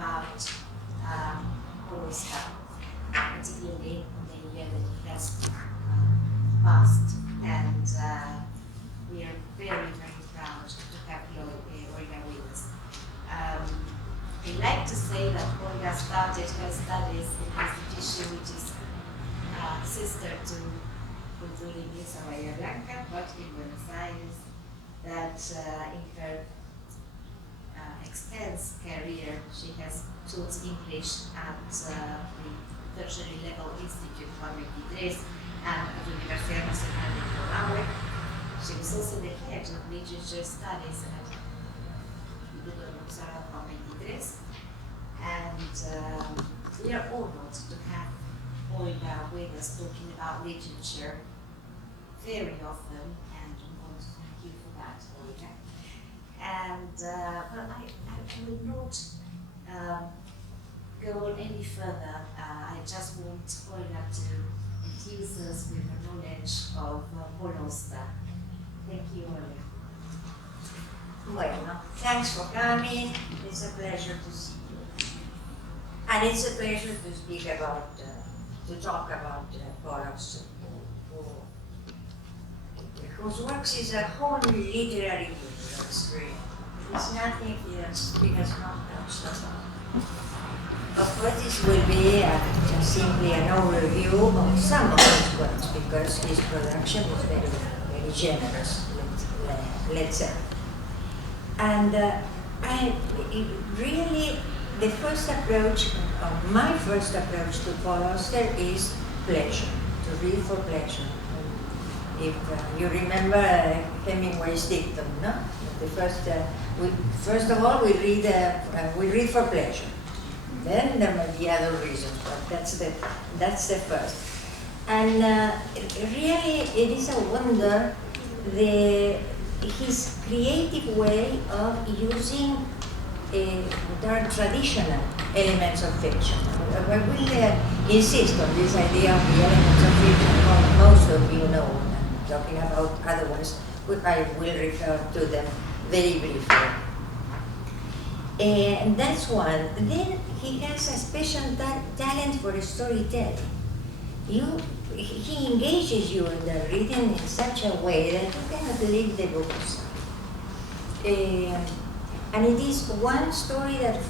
about Auster, particularly on the year that he has passed, and we are very, very proud to have Olga with us. I like to say that Olga started her studies in an institution which is sister to Cultura Inglesa Bahía Blanca, but in Buenos Aires, that in her extensive career she has taught English at the tertiary level institute Juan 23 and at the Universidad Nacional de Comahue. She was also the head of literature studies at the Instituto de Profesora Juan 23, and we are honored to have Olga with us talking about literature very often, and we want to thank you for that, Olga. And well, I will not go on any further. I just want Olga to infuse us with her knowledge of Auster. Thank you, Olga. Bueno, thanks for coming. It's a pleasure to see you. And it's a pleasure to speak about, to talk about Paul Auster, whose works is a whole literary universe, really. It's nothing he has not touched upon. Of course, this will be just simply an overview of some of his works, because his production is very, very generous, let's say. And really, the first approach, my first approach to Paul Auster is pleasure, to read for pleasure. If you remember Hemingway's dictum, no? The first of all, we read for pleasure. Then there might be other reasons, but that's the first. And really, it is a wonder his creative way of using traditional elements of fiction. I will insist on this idea of the elements of fiction. Most of you know. Talking about other ones, I will refer to them very briefly. And that's one. Then he has a special talent for storytelling. He engages you in the reading in such a way that you cannot leave the book aside. And it is one story that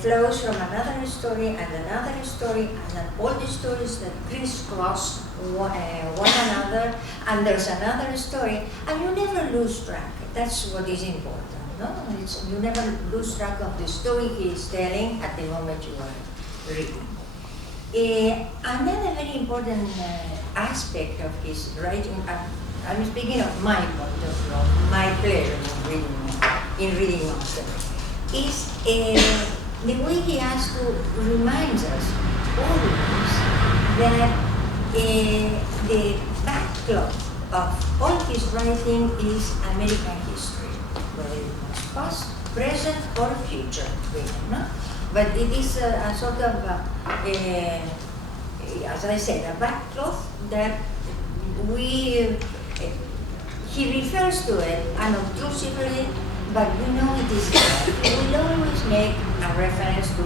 flows from another story and another story, and then all the stories that crisscross one another, and there's another story, and you never lose track. That's what is important, no? You never lose track of the story he is telling at the moment you are reading. Another very important aspect of his writing, I'm speaking of my point of view, my pleasure in reading Auster, is the way he has to remind us always that the backdrop of all his writing is American history, whether it was past, present, or future, no? But it is a sort of, as I said, a backdrop that he refers to it unobtrusively, but we know it is there. He will always make a reference to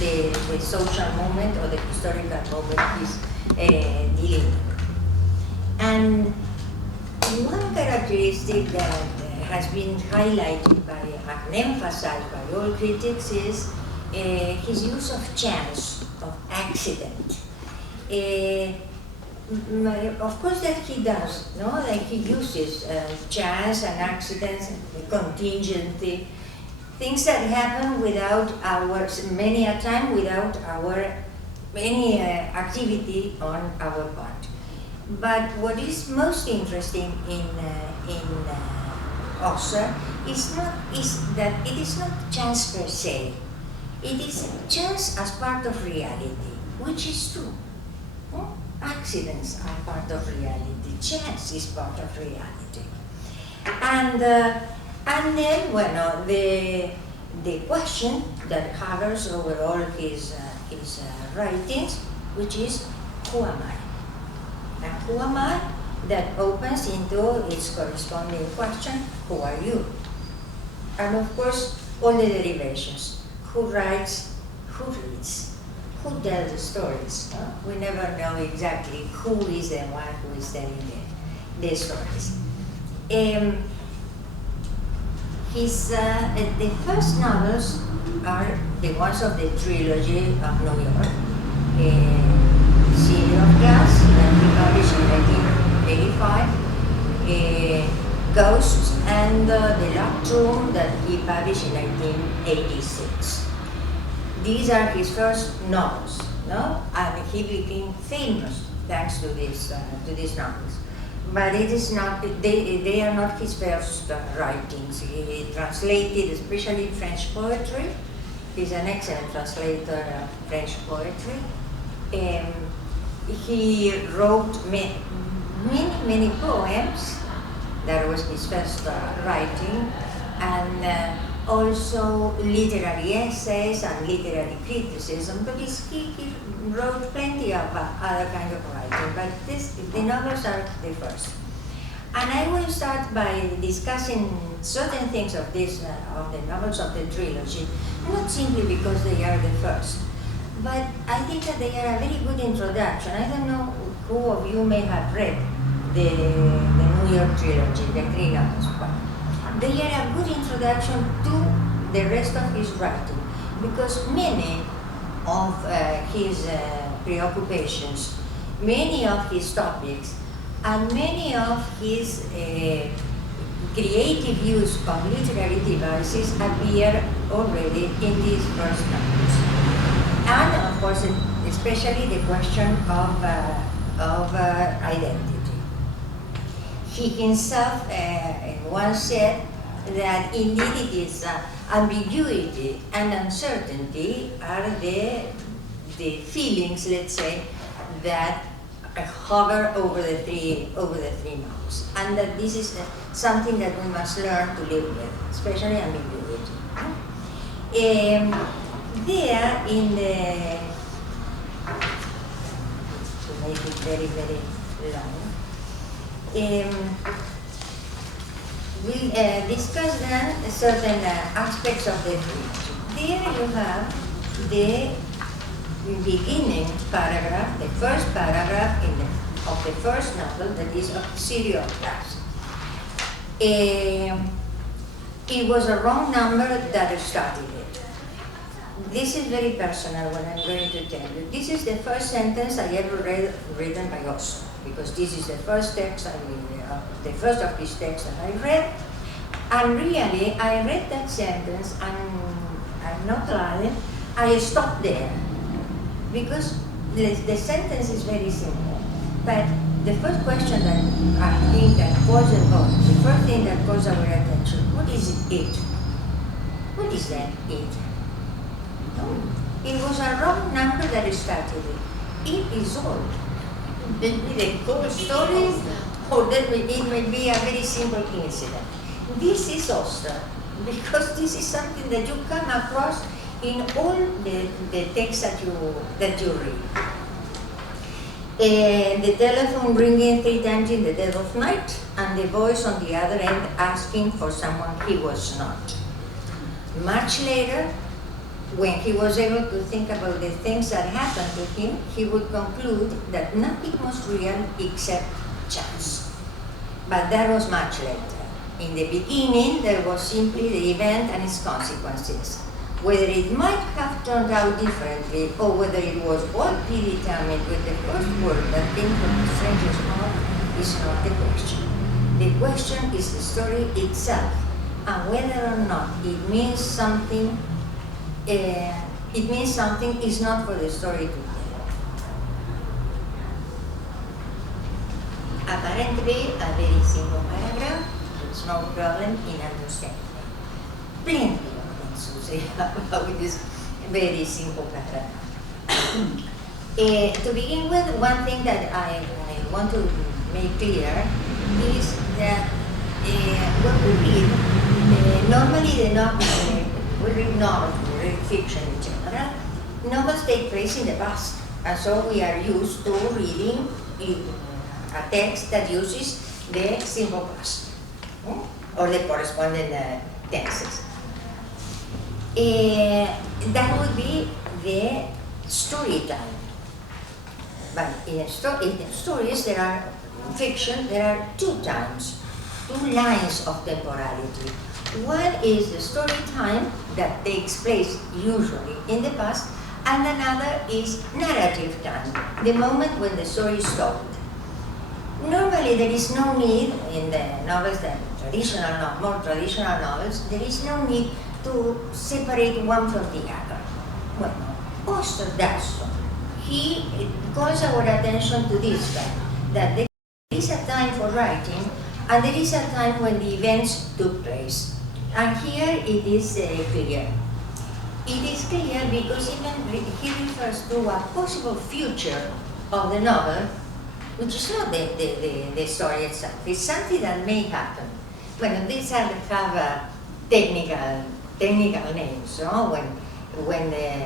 the social moment or the historical moment he's dealing with. And one characteristic that has been highlighted and emphasized by all critics is his use of chance, of accident. Of course that he does, no? Like he uses chance and accidents and contingency, things that happen without many a time without any activity on our part. But what is most interesting in Auster is that it is not chance per se. It is chance as part of reality, which is true. No? Accidents are part of reality. Chance is part of reality. And then, well, the question that hovers over all his writings, which is, who am I? And who am I? That opens into its corresponding question, who are you? And of course, all the derivations. Who writes, who reads? Who tells the stories? Huh? We never know exactly who is the one who is telling the stories. The first novels are the ones of the trilogy of New York. City of Glass, that he published in 1985. Ghosts and the Locked Room, that he published in 1986. These are his first novels, no? And he became famous thanks to these novels. But it is not; they are not his first writings. He translated, especially French poetry. He's an excellent translator of French poetry. He wrote many poems. That was his first writing, and also literary essays and literary criticism. But he wrote plenty of other kind of writing. But the novels are the first. And I will start by discussing certain things of the novels of the trilogy, not simply because they are the first, but I think that they are a very good introduction. I don't know who of you may have read the New York trilogy, the three novels. They are a good introduction to the rest of his writing, because many of his preoccupations, many of his topics, and many of his creative use of literary devices appear already in these first novels. And of course, especially the question of identity. He himself once said that indeed it is ambiguity and uncertainty are the feelings, let's say, that hover over the three novels, and that this is something that we must learn to live with, especially ambiguity. There in the, to make it very long, we discuss then certain aspects of the trilogy. There you have the beginning paragraph, the first paragraph of the first novel, that is of City of Glass. It was a wrong number that started it. This is very personal, what I'm going to tell you. This is the first sentence I ever read written by Auster, because this is the first text the first of his texts that I read. And really, I read that sentence, and I'm not lying, I stopped there, because the sentence is very simple. But the first question that I think that calls the first thing that calls our attention, what is it? What is that it? It was a wrong number that started it. It is all. Maybe the whole story, or it may be a very simple incident. This is Auster, because this is something that you come across in all the texts that you read. The telephone ringing 3 times in the dead of night, and the voice on the other end asking for someone he was not. Much later, when he was able to think about the things that happened to him, he would conclude that nothing was real except chance. But that was much later. In the beginning, there was simply the event and its consequences. Whether it might have turned out differently, or whether it was all predetermined with the first word that came from the stranger's mouth, is not the question. The question is the story itself, and whether or not it means something is not for the story to tell. Apparently, a very simple paragraph, there's no problem in understanding. Plenty of things to say about this very simple paragraph. To begin with, one thing that I want to make clear is that when we read, normally we read novels, we read fiction in general. Novels take place in the past, and so we are used to reading a text that uses the simple past, or the corresponding tenses. That would be the story time. But in stories, there are, in fiction, there are two times, two lines of temporality. One is the story time that takes place usually in the past, and another is narrative time, the moment when the story stopped. Normally, there is no need in the novels, the more traditional novels, there is no need to separate one from the other. Well, Auster does so. He calls our attention to this fact, that there is a time for writing and there is a time when the events took place. And here it is clear. It is clear because even he refers to a possible future of the novel, which is not the story itself. It's something that may happen. Well, these have technical names. No? When the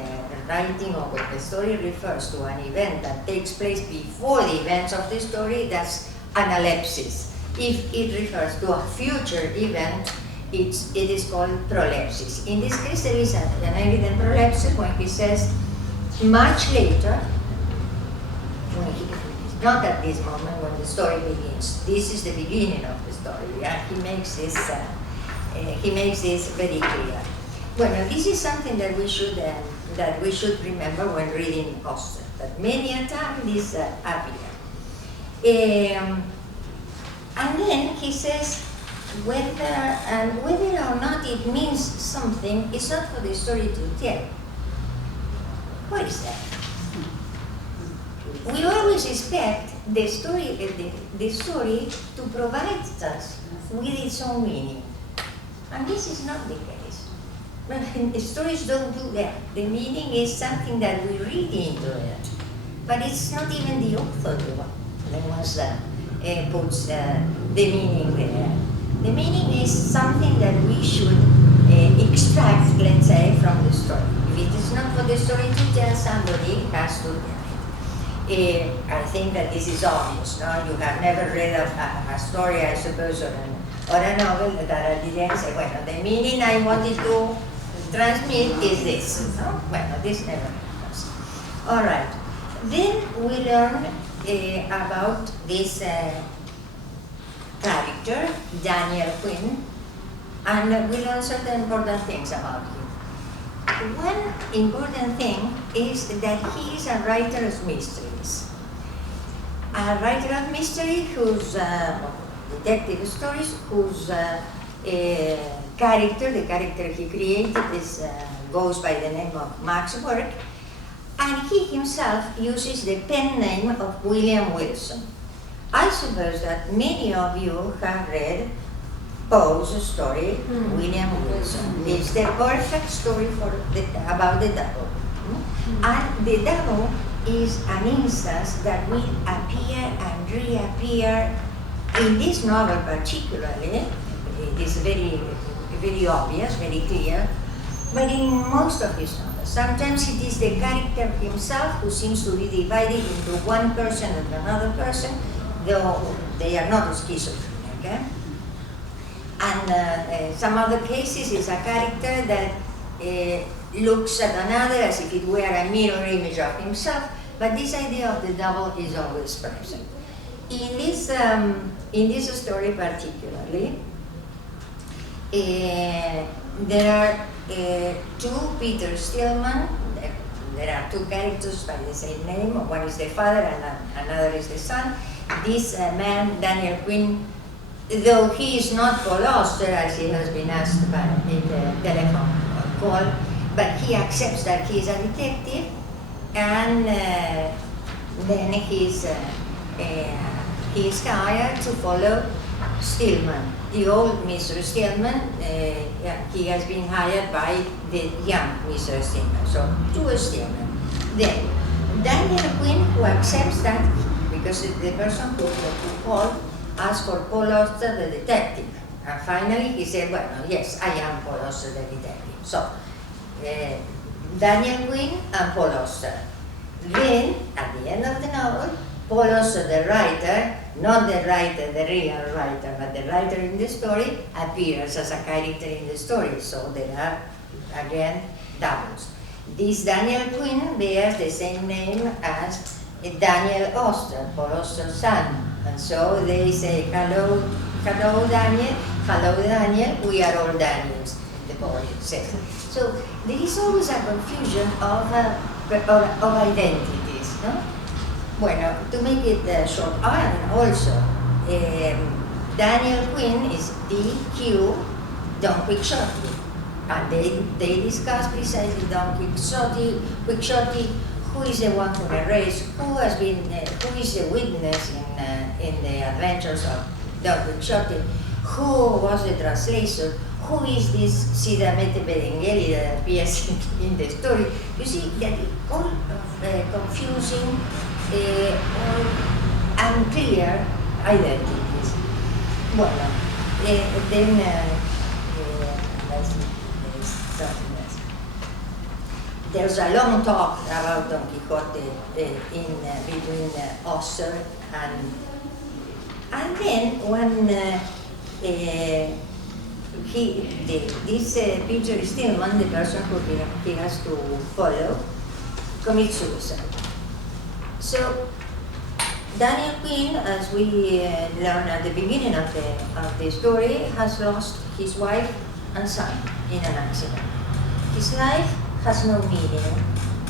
writing or when the story refers to an event that takes place before the events of the story, that's analepsis. If it refers to a future event, it is called prolepsis. In this case, there is an evident prolepsis when he says, much later, not at this moment when the story begins. This is the beginning of the story. Yeah? He makes this very clear. Well, this is something that we should remember when reading Auster. That many a time this appear. And then he says whether or not it means something is not for the story to tell. What is that? We always expect the story to provide us with its own meaning, and this is not the case. Well, stories don't do that. The meaning is something that we read into it, but it's not even the author the ones that puts the meaning there. The meaning is something that we should extract, let's say, from the story. If it is not for the story to tell, somebody has to tell it. I think that this is obvious. No? You have never read a story, I suppose, or a novel that at the end say, well, the meaning I wanted to transmit is this. No? Well, this never happens. All right. Then we learn about this character, Daniel Quinn, and we learn certain important things about him. One important thing is that he is a writer of mysteries. A writer of mystery whose detective stories, whose the character he created goes by the name of Max Work, and he himself uses the pen name of William Wilson. I suppose that many of you have read Poe's story, William Wilson. It's the perfect story about the devil. And the devil is an instance that will appear and reappear in this novel particularly. It is very, very obvious, very clear, but in most of his novels. Sometimes it is the character himself who seems to be divided into one person and another person, though they are not schizophrenic. Okay? And some other cases is a character that looks at another as if it were a mirror image of himself, but this idea of the devil is always present. In this story particularly, there are two Peter Stillman. There are two characters by the same name. One is the father and another is the son. This man, Daniel Quinn, though he is not Paul Auster, as he has been asked by in the telephone call, but he accepts that he is a detective, and then he is hired to follow Stillman, the old Mr. Stillman. He has been hired by the young Mr. Stillman, so two Stillman. Then Daniel Quinn, who accepts that because the person who called asked for Paul Auster, the detective. And finally he said, well, yes, I am Paul Auster, the detective. So, Daniel Quinn and Paul Auster. Then, at the end of the novel, Paul Auster, the writer, not the writer, the real writer, but the writer in the story, appears as a character in the story. So there are, again, doubles. This Daniel Quinn bears the same name as Daniel Auster, Paul Auster's son. And so they say, hello, hello Daniel, we are all Daniels, the boy says. So there is always a confusion of identities, no? Bueno, to make it short, and also, Daniel Quinn is DQ Don Quixote. And they discuss precisely Don Quixote, who is the one who narrates, who is the witness in the adventures of Don Quixote, who was the translator, who is this Sida Mete Berengeli that appears in the story. You see that all confusing, all unclear identities. Bueno, then there's a long talk about Don Quixote between Auster and then when this Peter Stillman, the person who he has to follow, commits suicide. So Daniel Quinn, as we learn at the beginning of the story, has lost his wife and son in an accident. His life has no meaning,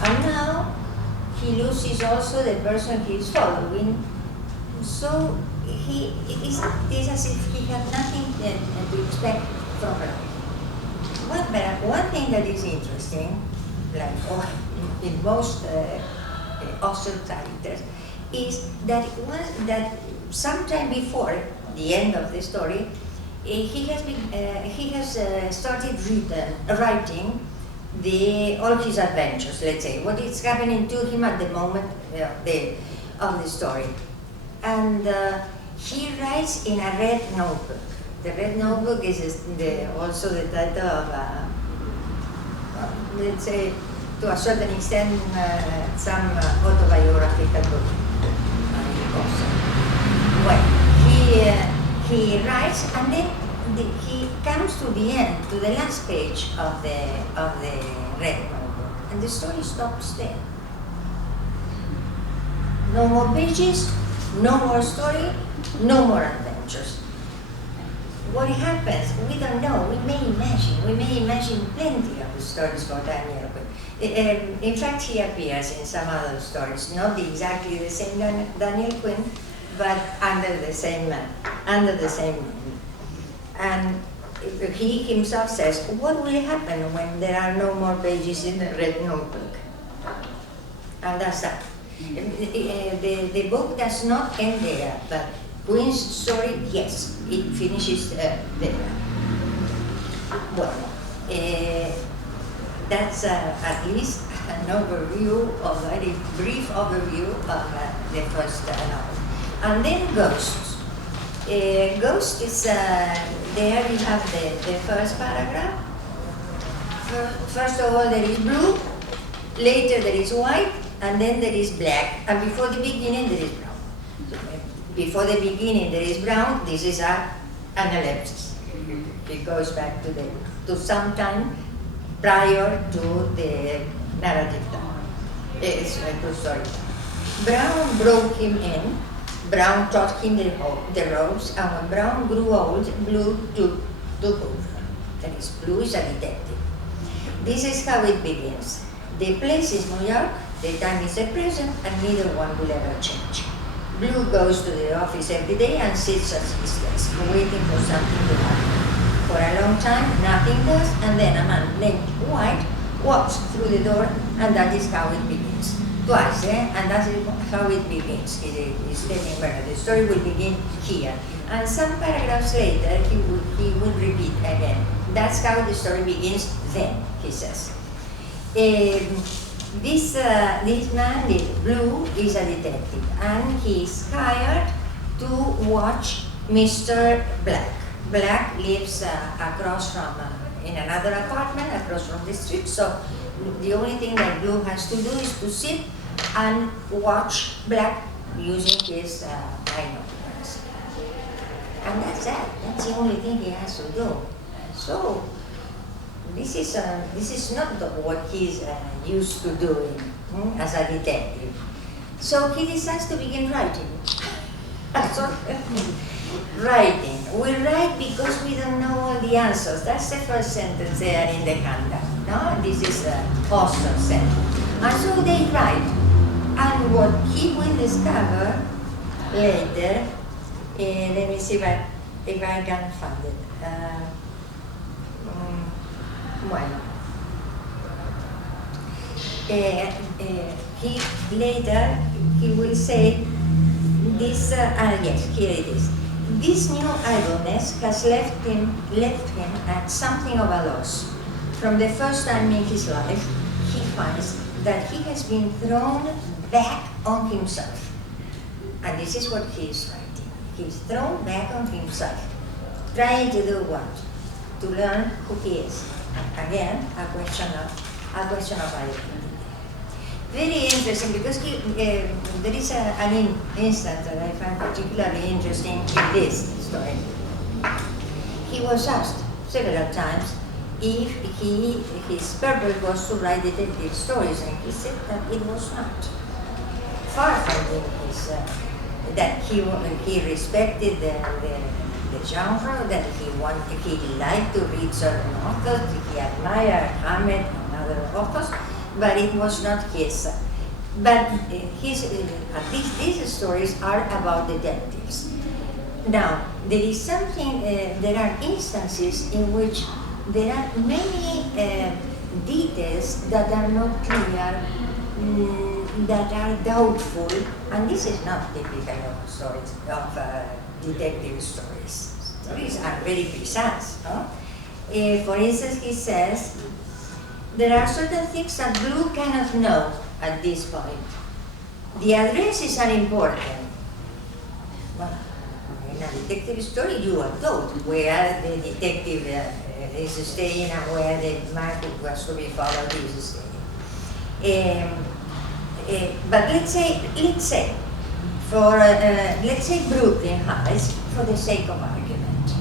and now he loses also the person he is following. So it is as if he had nothing to expect from life. One thing that is interesting, like in most Auster characters, is that sometime before the end of the story, he has started writing all his adventures. Let's say what is happening to him at the moment of the story, and he writes in a red notebook. The red notebook is also the title of let's say, to a certain extent, some autobiographical book. Well, he writes, and then he comes to the end, to the last page of the red notebook, and the story stops there. No more pages, no more story, no more adventures. What happens, we don't know. We may imagine plenty of stories for Daniel Quinn. In fact, he appears in some other stories, not exactly the same Daniel Quinn, but under the same name. And he himself says, what will happen when there are no more pages in the red notebook? And that's that. The book does not end there, but Quinn's story, yes, it finishes there. Well, that's at least an overview, a very brief overview of the first novel. And then Ghosts. Ghost is, there you have the first paragraph. First of all, there is blue, later there is white, and then there is black, and before the beginning there is brown. Before the beginning there is brown, this is an ellipsis. It goes back to some time prior to the narrative time. It's a true story. Brown broke him in. Brown taught him the ropes, and when Brown grew old, Blue took over. That is, Blue is a detective. This is how it begins. The place is New York, the time is the present, and neither one will ever change. Blue goes to the office every day and sits at his desk, waiting for something to happen. For a long time, nothing does, and then a man named White walks through the door, and that is how it begins. Twice, and that is how it begins. He's telling where the story will begin here. And some paragraphs later, he will repeat again. That's how the story begins then, he says. This man, Blue, is a detective, and he's hired to watch Mr. Black. Black lives across from, in another apartment across from the street, so the only thing that Blue has to do is to sit and watch Black using his binoculars. And that's that. That's the only thing he has to do. So this is not what he's used to doing as a detective. So he decides to begin writing. So, writing. We write because we don't know all the answers. That's the first sentence there in the handout. No, this is Auster said. And so they write. And what he will discover later, let me see if I can find it. Bueno. He later he will say this. Yes, here it is. This new idleness has left him at something of a loss. From the first time in his life, he finds that he has been thrown back on himself. And this is what he is writing. He's thrown back on himself. Trying to do what? To learn who he is. Again, a question of identity. Very interesting because there is an instance that I find particularly interesting in this story. He was asked several times if his purpose was to write detective stories, and he said that it was not. Far from being that he respected the genre, that he liked to read certain authors, he admired Hammett and other authors, but it was not his. But at least these stories are about detectives. Now, there is something, there are instances in which there are many details that are not clear, that are doubtful, and this is not typical of stories, of detective stories. Stories are very precise. No? For instance, he says, there are certain things that Blue cannot know at this point. The addresses are important. Well, in a detective story, you are told where the detective is staying and where the man who was to be followed is staying. But let's say Brooklyn Heights, for the sake of argument.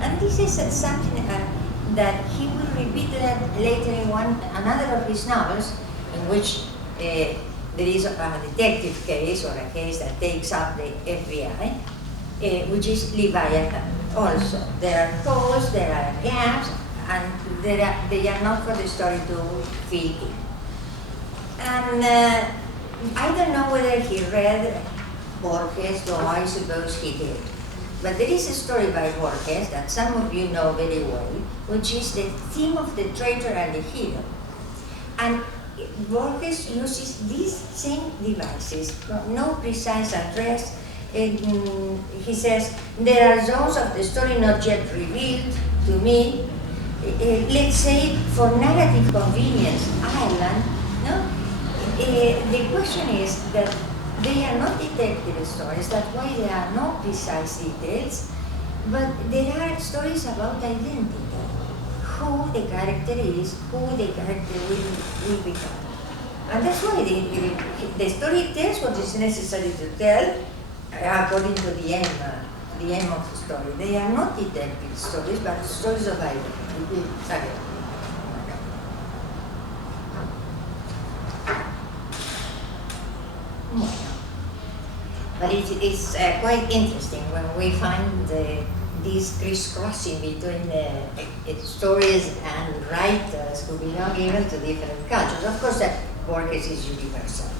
And this is something that he will repeat later in another of his novels, in which there is a detective case or a case that takes up the FBI, which is Leviathan. Also, there are holes, there are gaps, and they are not for the story to fill in. And I don't know whether he read Borges, though I suppose he did. But there is a story by Borges that some of you know very well, which is the theme of the traitor and the hero. And Borges uses these same devices, no precise address. He says, there are zones of the story not yet revealed to me. Let's say, for narrative convenience, Ireland, no? The question is that they are not detective stories, that's why there are no precise details, but there are stories about identity, who the character is, who the character will become. And that's why the story tells what is necessary to tell according to the aim of the story. They are not detective stories, but stories of identity. Sorry. But it's quite interesting when we find this crisscrossing between stories and writers who belong even to different cultures. Of course, that Borges is universal.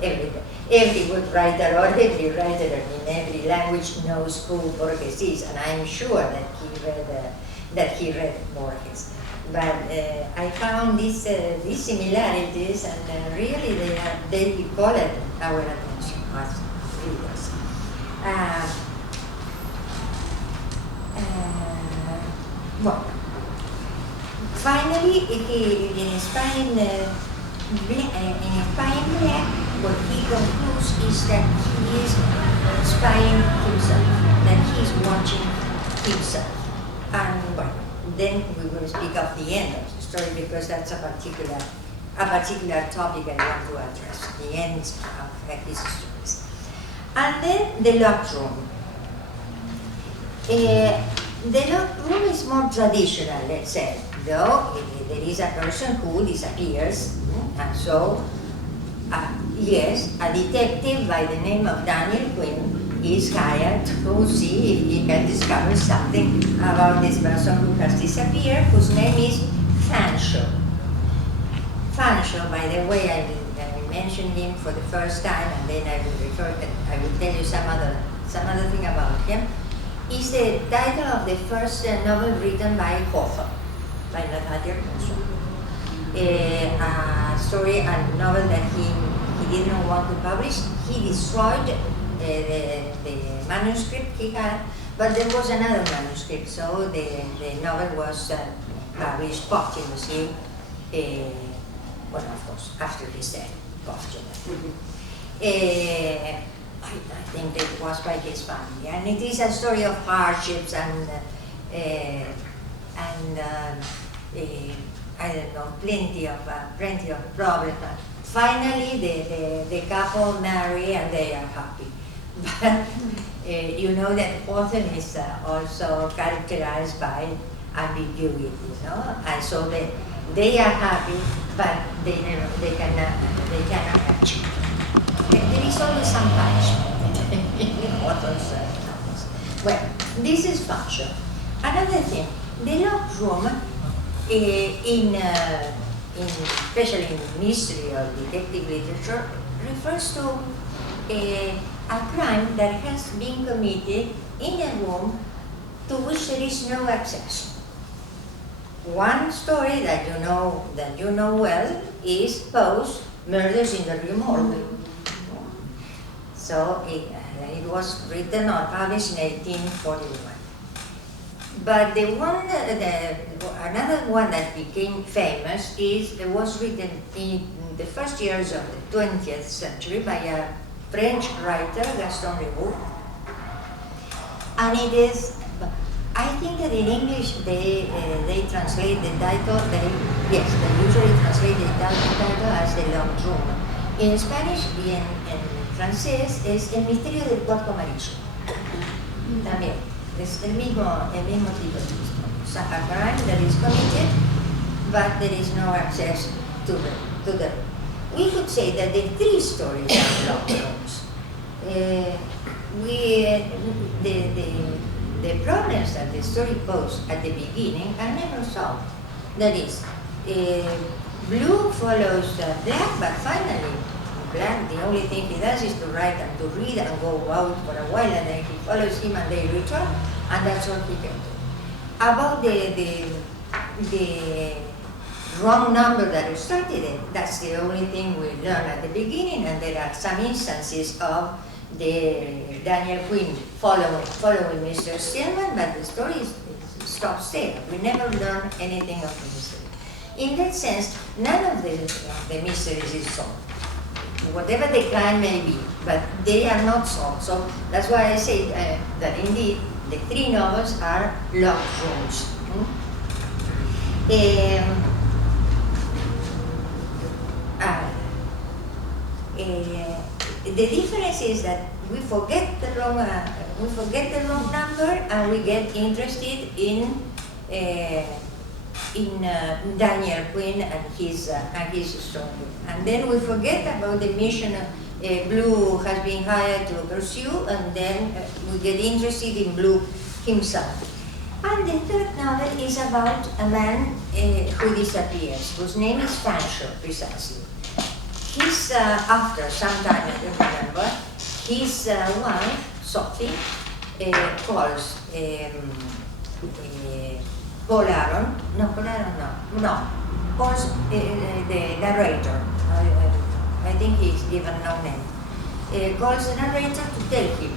Every good writer or every writer in every language knows who Borges is, and I'm sure that he read Borges. But I found these similarities, and really they called our attention as readers. Well, finally, in Spain Black, what he concludes is that he is spying himself, that he is watching himself. And well, then we will speak of the end of the story, because that's a particular topic I want to address, the ends of his stories. And then the locked room. The locked room is more traditional, let's say, though there is a person who disappears, and so, yes, a detective by the name of Daniel Quinn is hired to see if he can discover something about this person who has disappeared, whose name is Fancho. Fancho, by the way, I will mention him for the first time, and then I will tell you some other thing about him. Is the title of the first novel written by Hawthorne, by Nathaniel Hawthorne. A story, a novel that he didn't want to publish. He destroyed the manuscript he had, but there was another manuscript, so the novel was published posthumously, well, of course, after his death, posthumously. I think it was by his family, and it is a story of hardships and I don't know, plenty of problems. Finally, the couple marry and they are happy. But you know that author is also characterized by ambiguity, you know, and so they are happy, but they cannot achieve. There is always some punishment in authors' novels. Well, this is Fancho. Another thing, the locked room, especially in mystery or detective literature, refers to a crime that has been committed in a room to which there is no access. One story that you know well is Poe's Murders in the Rue Morgue. So it was written or published in 1841. But another one that became famous was written in the first years of the 20th century by a French writer, Gaston Leroux. And it is, I think that in English they translate the title, they usually translate the title as The Locked Room. In Spanish y en francés es El Misterio del Cuarto Amarillo. También. Es el mismo tipo de historia. So a crime that is committed, but there is no access to the. We could say that the three stories are locked rooms. The problems that the story posed at the beginning are never solved. That is, blue follows black, but finally, black, the only thing he does is to write and to read and go out for a while, and then he follows him and they return, and that's all he can do. About the wrong number that started it, that's the only thing we learn at the beginning, and there are some instances of the Daniel Quinn following Mr. Stillman, but the story stops there. We never learn anything of the mystery. In that sense, none of the mysteries is solved. Whatever the crime may be, but they are not solved. So that's why I say that indeed the three novels are locked rooms. The difference is that we forget the wrong number, and we get interested in Daniel Quinn and his story, and then we forget about the mission Blue has been hired to pursue, and then we get interested in Blue himself. And the third novel is about a man who disappears, whose name is Fancho, precisely. His, after some time, I don't remember, his wife, Sophie, calls calls the narrator, I think he's given no name, calls the narrator to tell him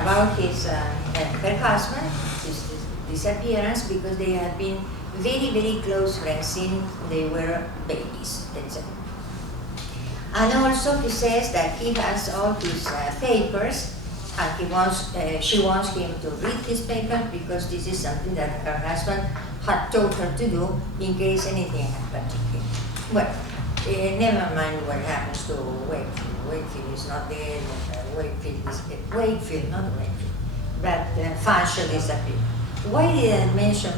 about her husband, his disappearance, because they had been very, very close friends since they were babies, etc. And also he says that he has all his papers, and she wants him to read his papers because this is something that her husband had told her to do in case anything happened to him. Well, never mind what happens to Wakefield. Wakefield is not there. Wakefield, not Wakefield, but Fancho disappeared. Why did I mention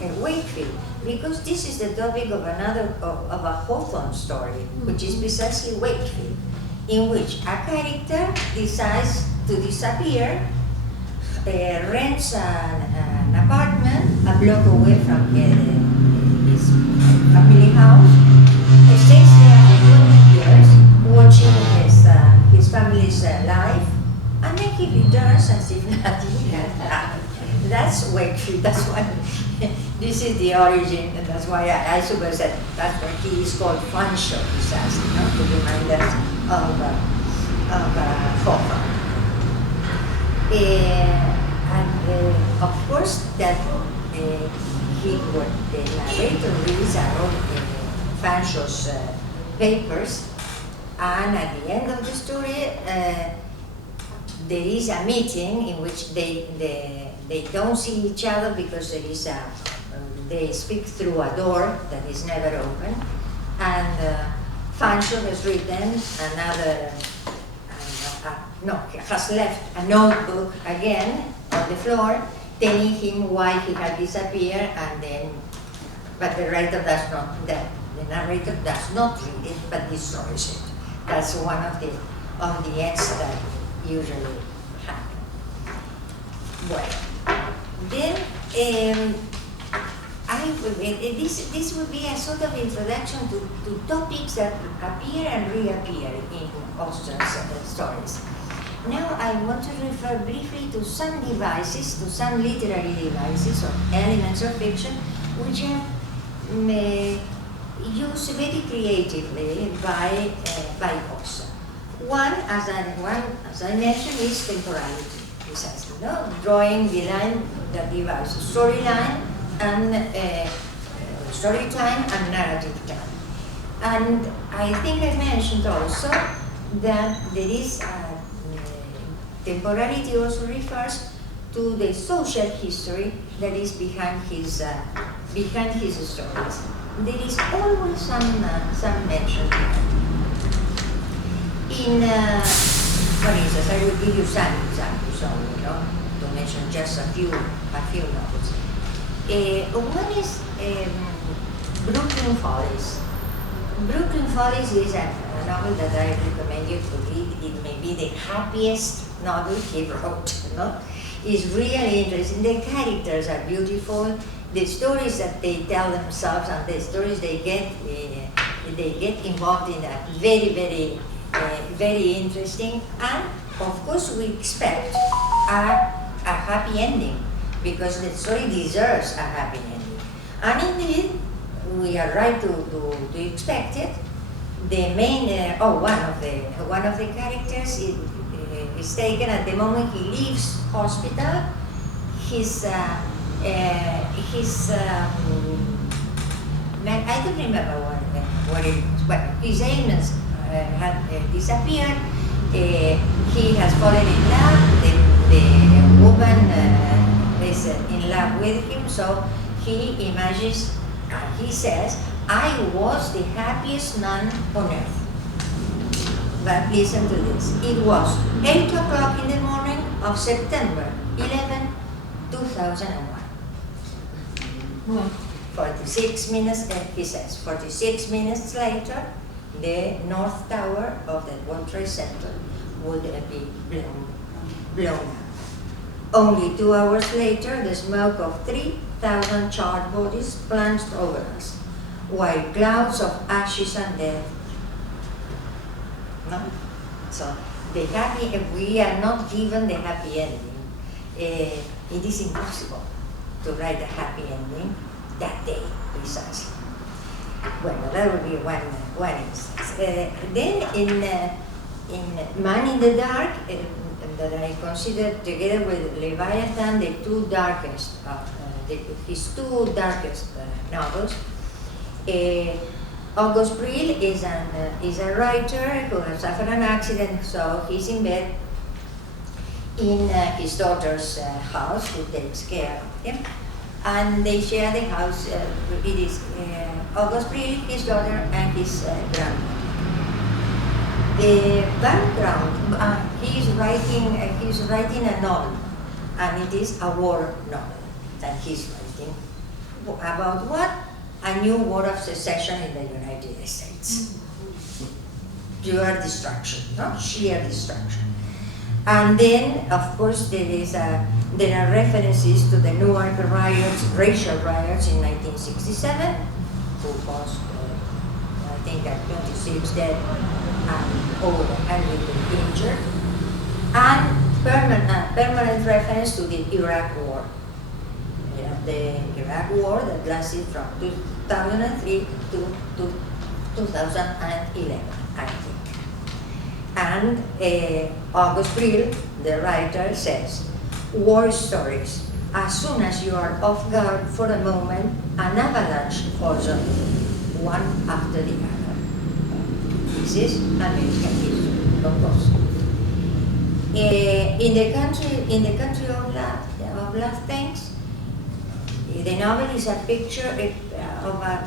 Wakefield, because this is the topic of of a Hawthorne story, which is precisely Wakefield, in which a character decides to disappear, rents an apartment a block away from his family house, stays there for 20 years, watching his family's life, and then he returns as if nothing had happened. That's Wakefield. That's why this is the origin, and that's why I suppose that's why he is called Fancho disaster, to remind us of Hawthorne. And of course, that what the narrator reads are all Fancho's papers, and at the end of the story, there is a meeting in which they don't see each other because there is they speak through a door that is never open, and Fancho has written another, has left a notebook again on the floor telling him why he had disappeared, and then, but the narrator does not read it, but destroys it. That's one of the acts that usually happen. Well, then this would be a sort of introduction to topics that appear and reappear in Auster's stories. Now I want to refer briefly to some devices, to some literary devices or elements of fiction which are used very creatively by Auster. One, as I mentioned, is temporality, precisely, drawing the line that divides storyline and story time and narrative time. And I think I mentioned also that there is temporality also refers to the social history that is behind his stories. There is always some mention here. For instance, I will give you some examples only, to mention just a few novels. One is Brooklyn Follies. Brooklyn Follies is a novel that I recommend you to read. It may be the happiest novel he wrote. It's really interesting. The characters are beautiful. The stories that they tell themselves and the stories they get involved in are very, very, very interesting. And of course, we expect a happy ending because the story deserves a happy ending. And indeed, we are right to expect it. The main, one of the characters is taken at the moment he leaves hospital. I don't remember what it was. Well, his ailments had disappeared. He has fallen in love. The woman is in love with him, so he imagines, he says, I was the happiest man on earth. But listen to this. It was 8 o'clock in the morning of September 11, 2001. 46 minutes, he says, 46 minutes later, the North Tower of the World Trade Center would be blown up. Only 2 hours later, the smoke of 3,000 charred bodies plunged over us, while clouds of ashes and death. No? So, we are not given the happy ending. It is impossible to write a happy ending that day, precisely. Well, that would be one instance. Then in Man in the Dark, that I consider together with Leviathan his two darkest novels. August Brill is a writer who has suffered an accident, so he's in bed in his daughter's house, who takes care of him, and they share the house. It is August Brill, his daughter, and his granddaughter. The background, he's writing a novel, and it is a war novel that he's writing. About what? A new war of secession in the United States. Pure destruction, not sheer destruction. And then, of course, there are references to the Newark riots, racial riots in 1967, who caused, I think, 26 dead and over 100 injured, and permanent reference to the Iraq War. You know, the Iraq War that lasted from 2003 to 2011, I think. And August Brill, the writer, says, war stories. As soon as you are off guard for a moment, an avalanche falls on you, one after the other. This is American history, of course. In the country of last things, the novel is a picture of an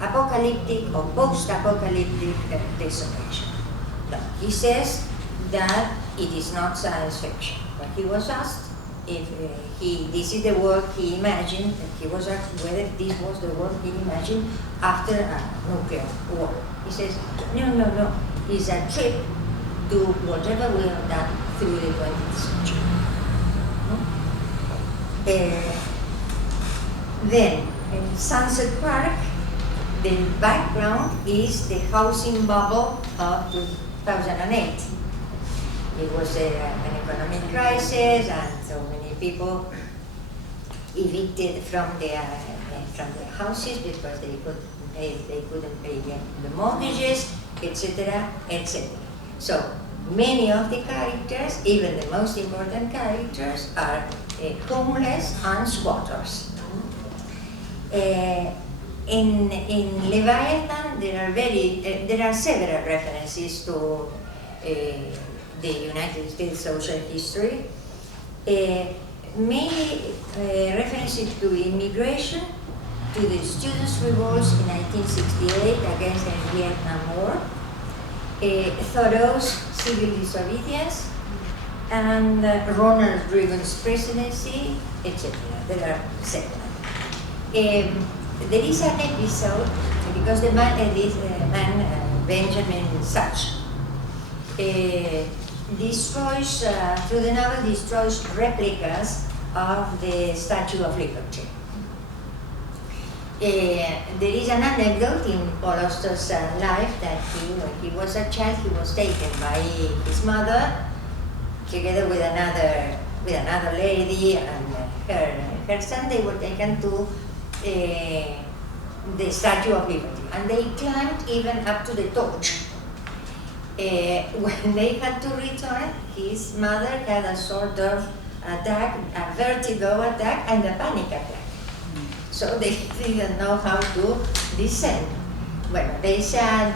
apocalyptic or post-apocalyptic desolation. He says that it is not science fiction. But he was asked if this is the world he imagined, he was asked whether this was the world he imagined after a nuclear war. He says, no, it's a trip to whatever we have done through the 20th century. Then, in Sunset Park, the background is the housing bubble of 2008. It was an economic crisis, and so many people evicted from their houses because they couldn't pay the mortgages, etc., etc. So many of the characters, even the most important characters, are homeless and squatters. In Leviathan, there are several references to the United States social history, mainly references to immigration, to the students' revolts in 1968 against the Vietnam War, Thoreau's civil disobedience, and Ronald Reagan's presidency, etc. There are several. There is an episode, because this man Benjamin Such, destroys, through the novel, destroys replicas of the Statue of Liberty. There is an anecdote in Paul Auster's life that when he was a child, he was taken by his mother, together with another lady and her son. They were taken to the Statue of Liberty, and they climbed even up to the torch. When they had to return, his mother had a sort of attack, a vertigo attack and a panic attack. So they didn't know how to descend. Well, they sat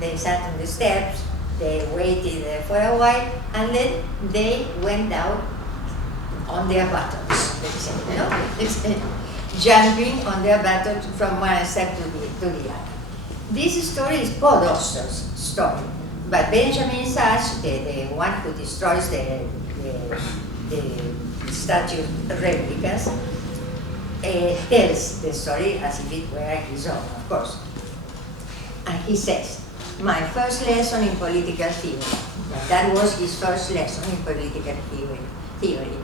on the steps, they waited for a while, and then they went out on their buttocks, they say, jumping on their buttocks from one step to the other. This story is Paul Auster's story, but Benjamin Such, the one who destroys the statue replicas, tells the story as if it were his own, of course. And he says, my first lesson in political theory, that was his first lesson in political theory.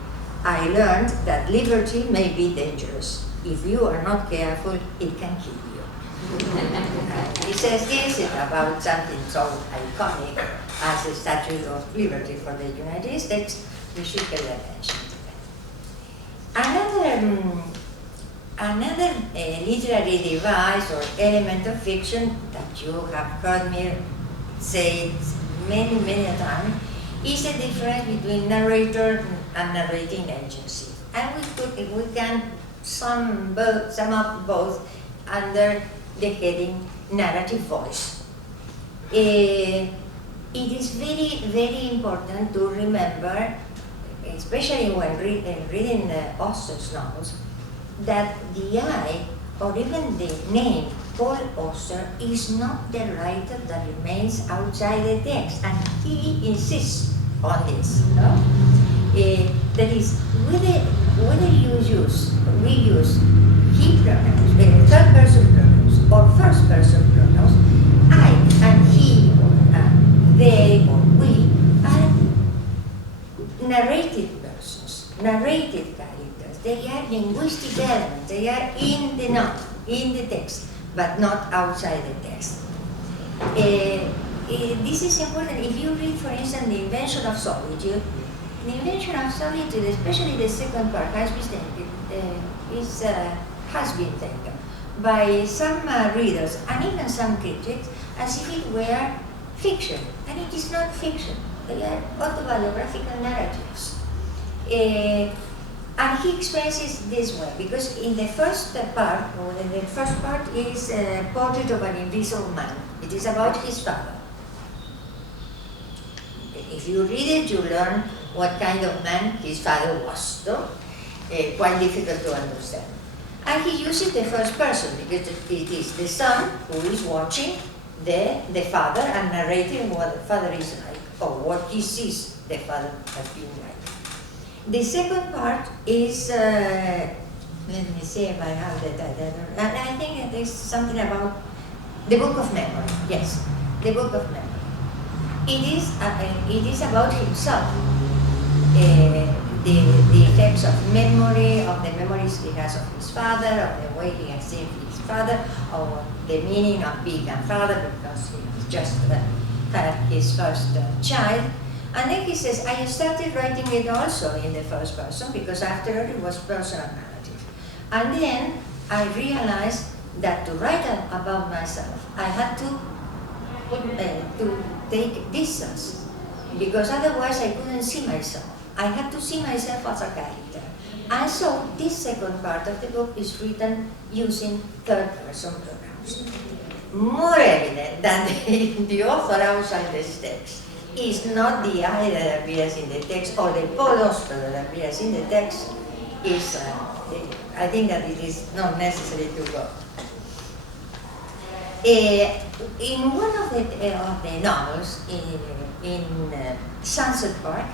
I learned that liberty may be dangerous. If you are not careful, it can kill you. He says this is about something so iconic as the Statue of Liberty for the United States. We should pay attention to that. Another literary device or element of fiction that you have heard me say many, many times is the difference between narrator and narrating agency. And we can sum up both under the heading narrative voice. It is very, very important to remember, especially when reading Auster's novels, that the I, or even the name Paul Auster, is not the writer that remains outside the text, and he insists on this. That is, whether you reuse he pronouns, third person pronouns or first person pronouns, I and he or they or we are narrated persons, narrated characters. They are linguistic elements. They are in the note, in the text, but not outside the text. This is important. If you read, for instance, The Invention of Solitude, The Invention of Solitude, especially the second part, has been taken by some readers and even some critics as if it were fiction, and it is not fiction. They are autobiographical narratives. And he expresses this way, because in the first part, is a portrait of an invisible man. It is about his father. If you read it, you learn what kind of man his father was, no? Quite difficult to understand. And he uses the first person, because it is the son who is watching the father and narrating what the father is like, or what he sees the father has been like. The second part is, let me see if I have the title, and I think it is something about the Book of Memory. Yes, the Book of Memory. It is about himself, the effects of memory, of the memories he has of his father, of the way he has seen his father, or the meaning of being a father, because he just had his first child. And then he says, I started writing it also in the first person, because after all it was personal narrative. And then I realized that to write about myself, I had to take distance, because otherwise I couldn't see myself. I had to see myself as a character. And so this second part of the book is written using third person pronouns. More evident than the author outside the text is not the I that appears in the text or the post that appears in the text. I think that it is not necessary to go. In one of the novels, in Sunset Park,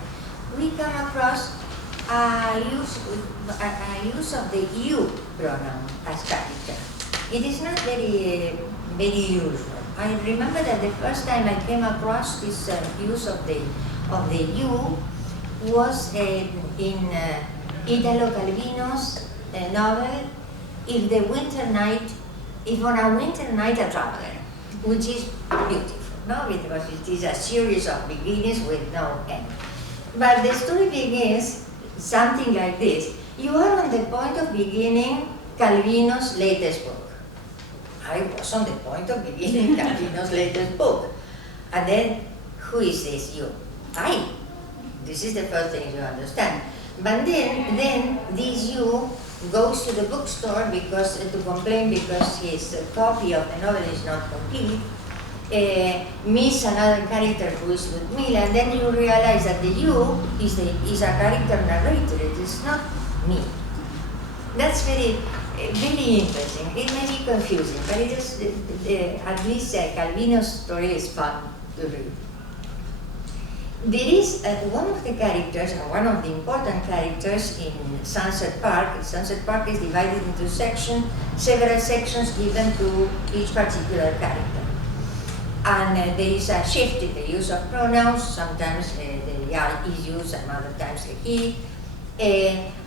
we come across a use of the you pronoun as character. It is not very usual. I remember that the first time I came across this use of the you was in Italo Calvino's novel If on a Winter Night a Traveler, which is beautiful, no? Because it is a series of beginnings with no end. But the story begins something like this. You are on the point of beginning Calvino's latest book. I was on the point of beginning Calvino's latest book. And then, who is this you? I. This is the first thing you understand. But then this you goes to the bookstore because to complain because his copy of the novel is not complete, meets another character who is Ludmila, and then you realize that the you is a character narrator, it is not me. That's very interesting. It may be confusing, but it is, at least Calvino's story is fun to read. There is one of the characters, one of the important characters in Sunset Park. Sunset Park is divided into several sections given to each particular character. And there is a shift in the use of pronouns. Sometimes the I is used and other times the he.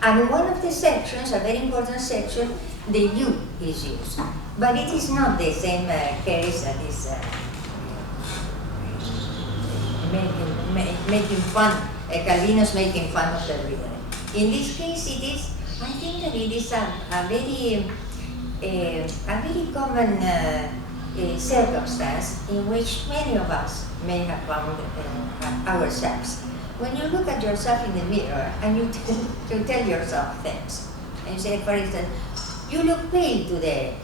And one of the sections, a very important section, the you is used. But it is not the same case that is making fun, Calvino's making fun of the reader. In this case, I think that it is a very common circumstance in which many of us may have found ourselves. When you look at yourself in the mirror and you tell yourself things, and you say, for instance, you look pale today,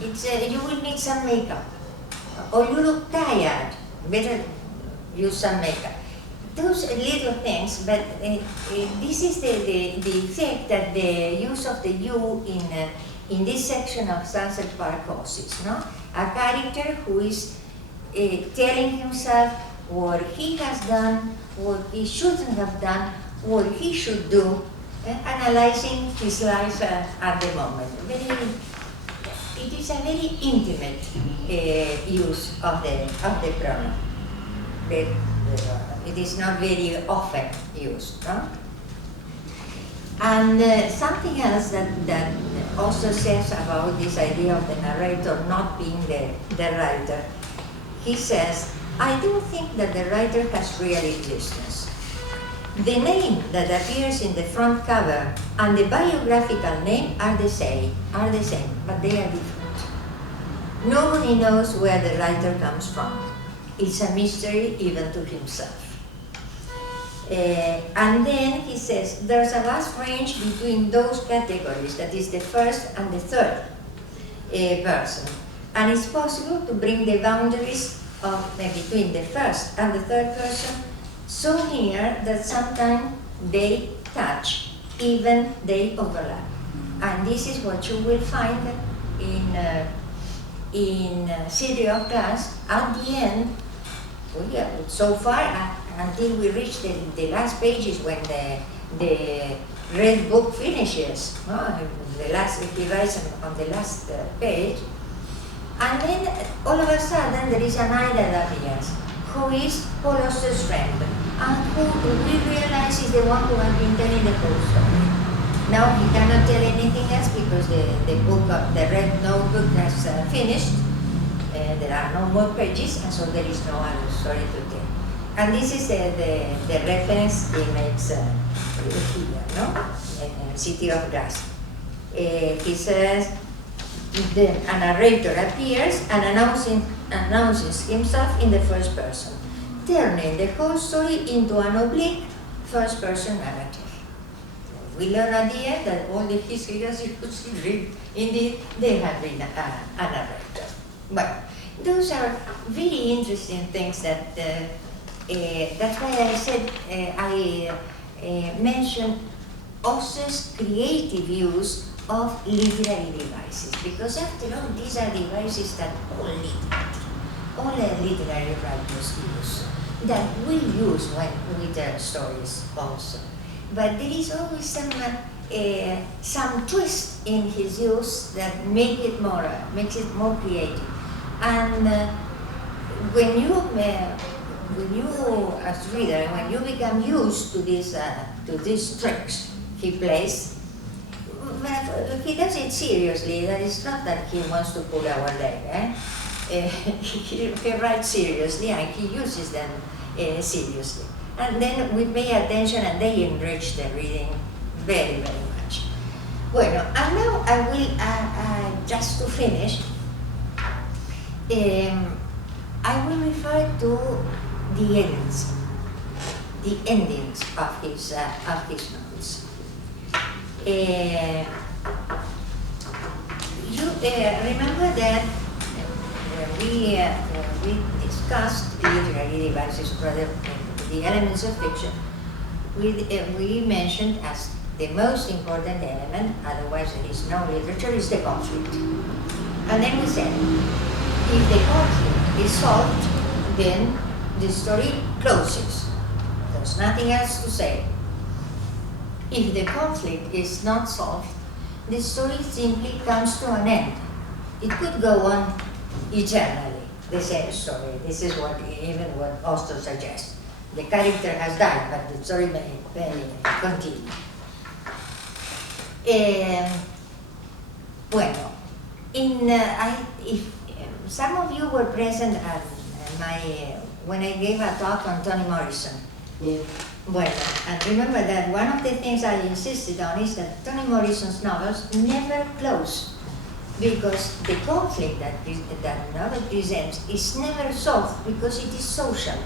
you will need some makeup, or you look tired, better use some makeup. Those little things, but this is the effect that the use of the you in this section of Sunset Park causes, no? A character who is telling himself what he has done, what he shouldn't have done, what he should do, analyzing his life at the moment. It is a very intimate use of the pronoun. It is not very often used. No? And something else that also says about this idea of the narrator not being the writer, he says, I do think that the writer has real existence. The name that appears in the front cover and the biographical name are the same, but they are different. Nobody knows where the writer comes from. It's a mystery even to himself. And then he says, there's a vast range between those categories, that is the first and the third person. And it's possible to bring the boundaries between the first and the third person so near that sometimes they touch, even they overlap. And this is what you will find in City of Glass at the end. So far, until we reach the last pages when the red book finishes, he writes on the last page, and then all of a sudden there is an eye that appears, who is Paul Auster's friend, and who we realize is the one who has been telling the whole story. Now he cannot tell anything else because the red notebook has finished. There are no more pages, and so there is no other story to tell. And this is the reference he makes here, no? City of Glass. He says, a narrator appears and announces himself in the first person, turning the whole story into an oblique first-person narrative. We learn at the end that all the historians you read, indeed, they have been a narrator. Well, those are very interesting things that, that's why I said, I mentioned Auster's creative use of literary devices, because after all, these are devices that all literary writers use, that we use when we tell stories also. But there is always some twist in his use that makes it more creative. And when you, as reader, when you become used to these tricks he plays, he does it seriously. That is not that he wants to pull our leg. He writes seriously and he uses them seriously. And then we pay attention and they enrich the reading very, very much. Bueno, and now I will, just to finish, I will refer to the endings of his novels. You remember that we discussed literary devices, rather the elements of fiction. We mentioned as the most important element, otherwise there is no literature, is the conflict. And then we said, if the conflict is solved, then the story closes. There's nothing else to say. If the conflict is not solved, the story simply comes to an end. It could go on eternally, the same story. This is what Auster suggests. The character has died, but the story may continue. Bueno, if some of you were present at when I gave a talk on Toni Morrison. Yeah. Well, and remember that one of the things I insisted on is that Toni Morrison's novels never close, because the conflict that novel presents is never solved because it is social.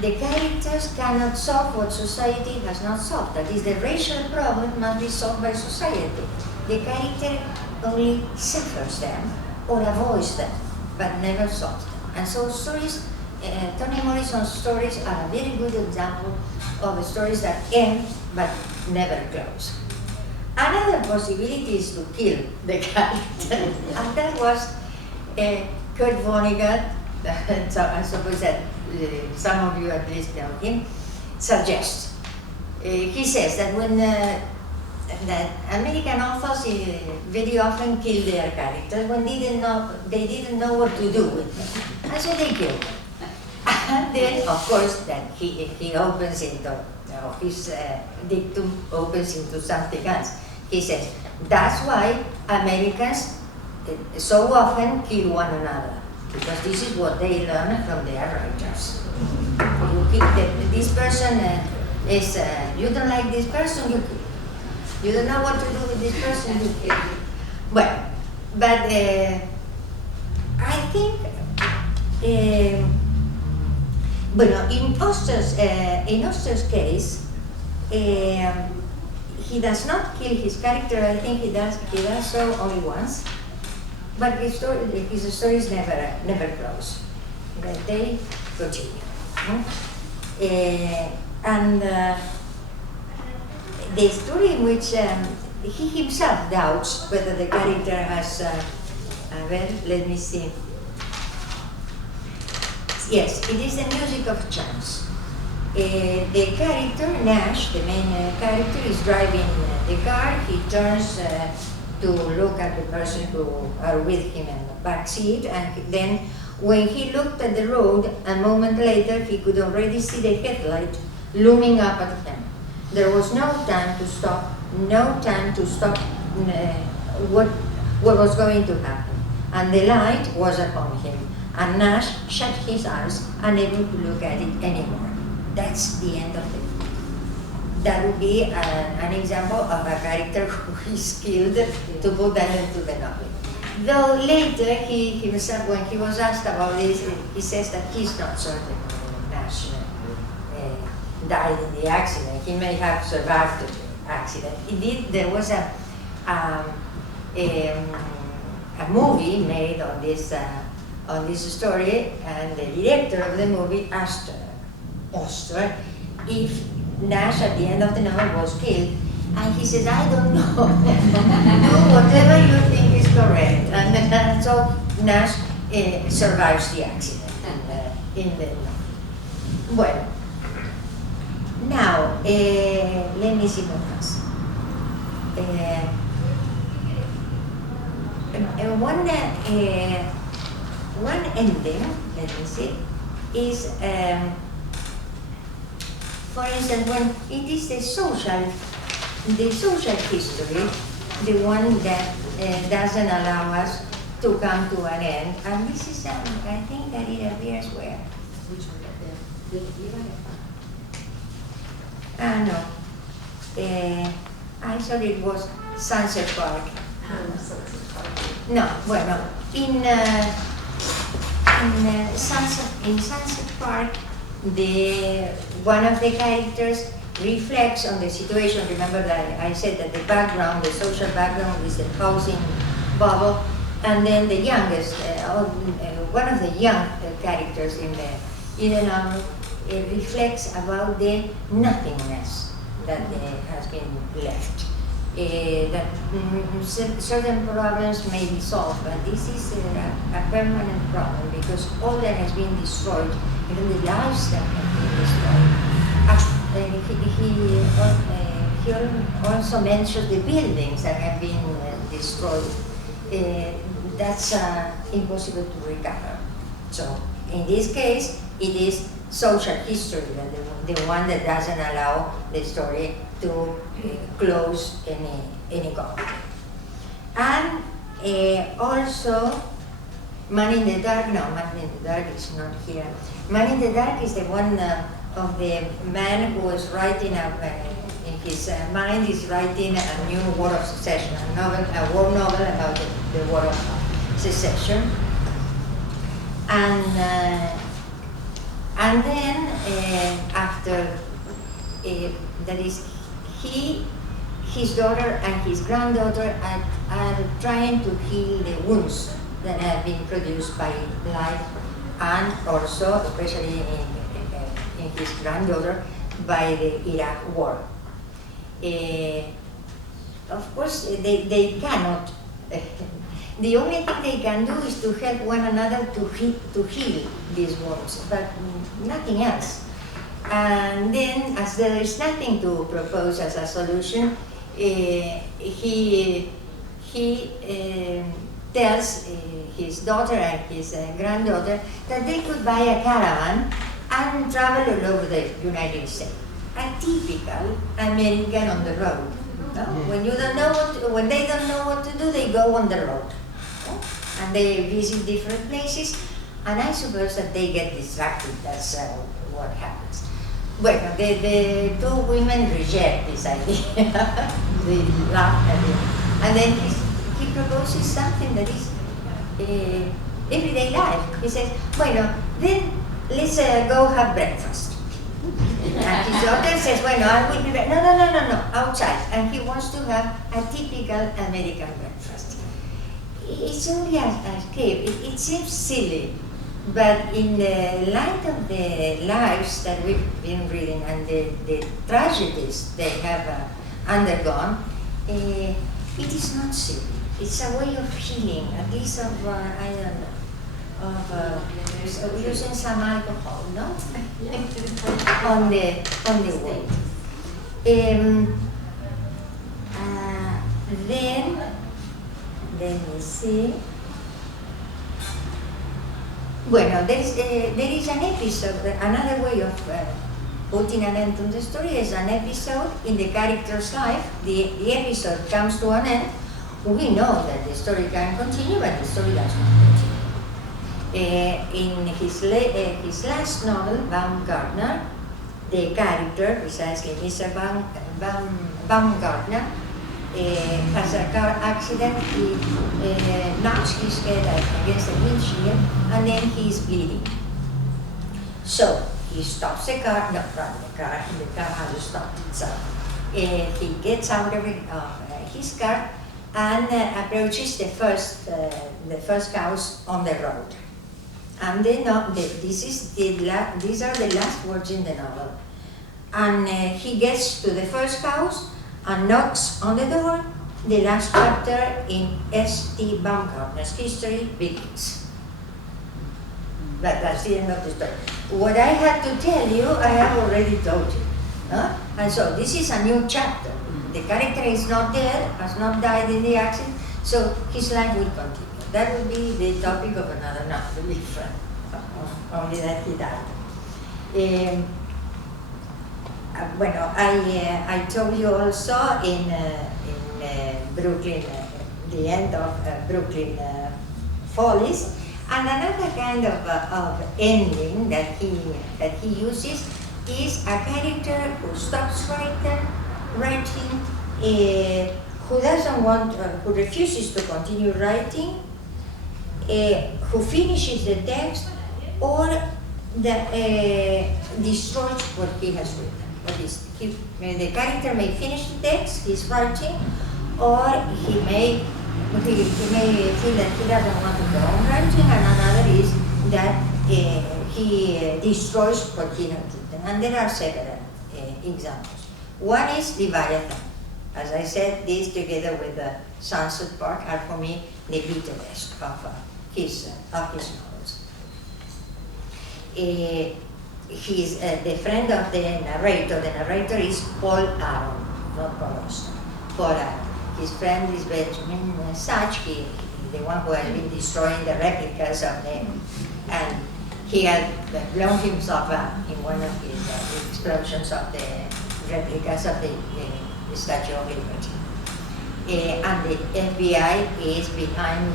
The characters cannot solve what society has not solved. That is, the racial problem must be solved by society. The character only suffers them or avoids them, but never solves them. And so stories, Toni Morrison's stories are a very good example of stories that end but never close. Another possibility is to kill the character, and that was Kurt Vonnegut, so I suppose that some of you at least know him, suggests. He says that when that American authors very often kill their characters when they didn't know what to do with them, and so they kill them. And then, of course, that he opens into, his dictum opens into something else. He says, that's why Americans so often kill one another, because this is what they learn from their writers. You kill this person is, you don't like this person, you kill. You don't know what to do with this person, you kill. Well, but I think, in Auster's case, he does not kill his character. I think he does so only once, but his stories never close. They continue. And the story in which he himself doubts whether the character has, well, let me see. Yes, it is the music of chance. The character, Nash, the main character, is driving the car. He turns to look at the person who are with him in the back seat, and then when he looked at the road, a moment later, he could already see the headlight looming up at him. There was no time to stop what was going to happen. And the light was upon him. And Nash shut his eyes, unable to look at it anymore. That's the end of the film. That would be an example of a character who is killed to put that into the novel. Though later, he himself, when he was asked about this, he says that he's not certain Nash died in the accident. He may have survived the accident. There was a movie made on this story, and the director of the movie asked Auster if Nash at the end of the novel was killed, and he says, I don't know. Do whatever you think is correct. And so Nash survives the accident in the novel. Well, now, let me see what else. One ending, let me see, is, for instance, when it is the social history, the one that doesn't allow us to come to an end. And this is, I think that it appears where? Which one? No. I thought it was Sunset Park. No, well, in Sunset Park, one of the characters reflects on the situation. Remember that I said that the background, the social background, is the housing bubble, and then the youngest, one of the young characters in the novel reflects about the nothingness that has been left. That certain problems may be solved, but this is a permanent problem because all that has been destroyed, even the lives that have been destroyed. He also mentions the buildings that have been destroyed. That's impossible to recover. So in this case, it is social history, the one that doesn't allow the story to close any conflict. And also, Man in the Dark, no, Man in the Dark is not here. Man in the Dark is the one of the man who is writing in his mind is writing a new War of Secession, a war novel about the War of Secession. And then after, that is, his daughter and his granddaughter are trying to heal the wounds that have been produced by life, and also, especially in his granddaughter, by the Iraq War. Of course, they cannot. The only thing they can do is to help one another to heal these wounds, but nothing else. And then, as there is nothing to propose as a solution, he tells his daughter and his granddaughter that they could buy a caravan and travel all over the United States. A typical American on the road. No? When you don't know when they don't know what to do, they go on the road, no? And they visit different places. And I suppose that they get distracted. That's what happens. Well, the two women reject this idea. They laugh at it, and then he proposes something that is everyday life. He says, "Bueno, then let's go have breakfast." And his daughter says, "Bueno, I will be back." No, outside. And he wants to have a typical American breakfast. It's only a escape. It seems silly, but in the light of the lives that we've been reading and the tragedies they have undergone, it is not silly. It's a way of healing, at least of, I don't know, of using some alcohol, no? on the way. Then, let me see. Bueno, there is an episode, another way of putting an end to the story is an episode in the character's life. The episode comes to an end. We know that the story can continue, but the story does not continue. In his last novel, Baumgartner, the character, precisely Mr. Baumgartner, has a car accident. He knocks his head against the windshield, and then he is bleeding. So he stops the car, the car has stopped itself. He gets out of his car and approaches the first house on the road. And these are the last words in the novel. And he gets to the first house and knocks on the door. The last chapter in S.T. Baumgartner's history begins. But that's the end of the story. What I had to tell you, I have already told you. Huh? And so this is a new chapter. The character is not dead, has not died in the accident, so his life will continue. That will be the topic of another novel, different, only that he died. Bueno, I told you also in Brooklyn, the end of Brooklyn Follies, and another kind of ending that he uses is a character who stops writing, who doesn't want, who refuses to continue writing, who finishes the text, or destroys what he has written. The character may finish the text he's writing, or he may feel that he doesn't want to go on writing, and another is that he destroys what he has written. And there are several examples. One is Leviathan. As I said, these together with the Sunset Park are for me the bitterest of his novels. He's the friend of the narrator. The narrator is Paul Aron, not Paul Auster. Paul Aron. His friend is Benjamin Sachs, the one who has been destroying the replicas of them, and he had blown himself up in one of his explosions of the replicas of the Statue of Liberty. And the FBI is behind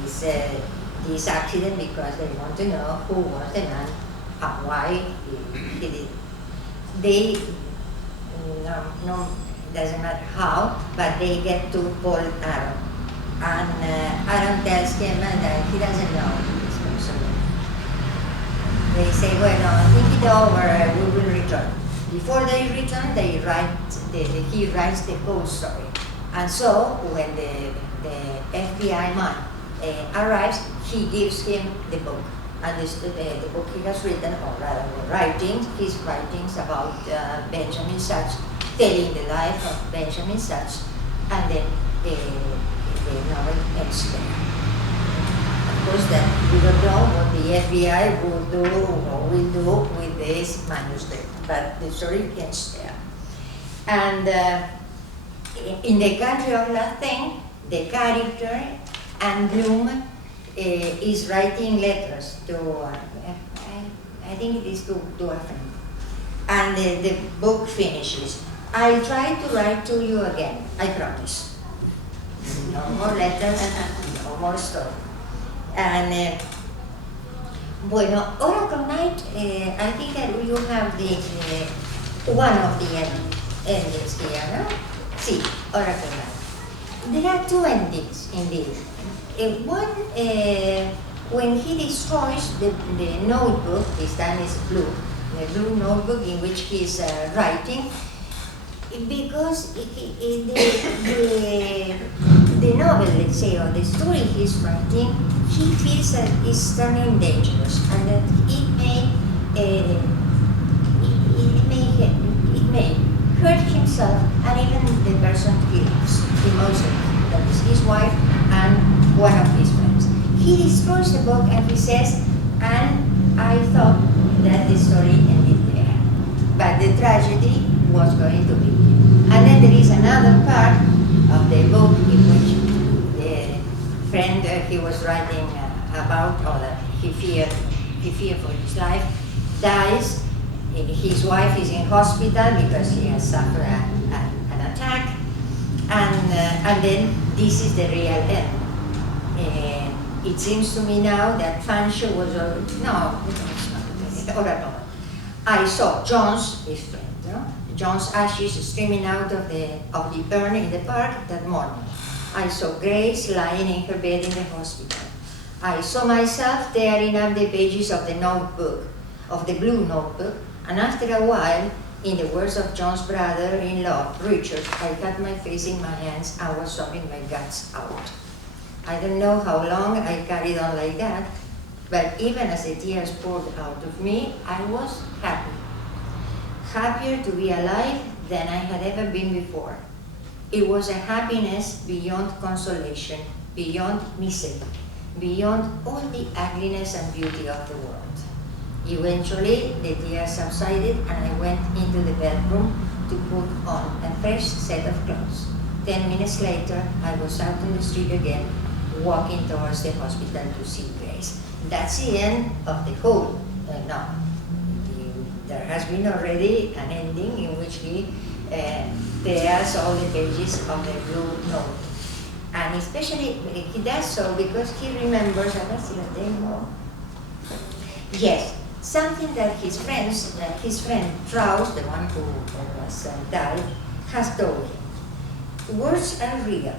this accident because they want to know who was the man and why he did it. They, doesn't matter how, but they get to Paul Aron. And Aron tells him that he doesn't know this person. They say, well, no, think it over, we will return. Before they return, he writes the whole story. And so, when the FBI man arrives, he gives him the book. And the book he has written, or rather his writings about Benjamin Sachs, telling the life of Benjamin Sachs, and then the novel ends there. Of course, that we don't know what the FBI will do or will do with this manuscript, but the story ends there. And In the country of Latin, the character and Bloom is writing letters to, I think it is to a friend. And the book finishes. I'll try to write to you again, I promise. No more letters, no more story. And bueno, Oracle Night, I think that you have the one of the endings here, no? See, Oracle Night. There are two endings indeed. One, when he destroys the notebook, this time is blue, the blue notebook in which he is writing, because the novel, let's say, or the story he's writing, he feels that it's turning dangerous and that it may hurt himself and even the person he loves emotionally, that is his wife and one of his friends. He destroys the book and he says, and I thought that the story ended there, but the tragedy was going to be. And then there is another part of the book in which the friend he was writing about, or that he feared for his life, dies. His wife is in hospital because she has suffered an attack, and then this is the real end. It seems to me now that Fancho was I saw John's, his friend, John's ashes streaming out of the urn in the park that morning. I saw Grace lying in her bed in the hospital. I saw myself tearing up the pages of the notebook, of the blue notebook, and after a while, in the words of John's brother-in-law, Richard, I got my face in my hands and was sobbing my guts out. I don't know how long I carried on like that, but even as the tears poured out of me, I was happy. Happier to be alive than I had ever been before. It was a happiness beyond consolation, beyond misery, beyond all the ugliness and beauty of the world. Eventually, the tears subsided and I went into the bedroom to put on a fresh set of clothes. 10 minutes later, I was out on the street again, walking towards the hospital to see Grace. That's the end of the whole novel. There has been already an ending in which he tears all the pages of the blue note. And especially, he does so because he remembers, I don't see a demo. Yes, something that his friend Strauss, the one who was died, has told him. Words are real,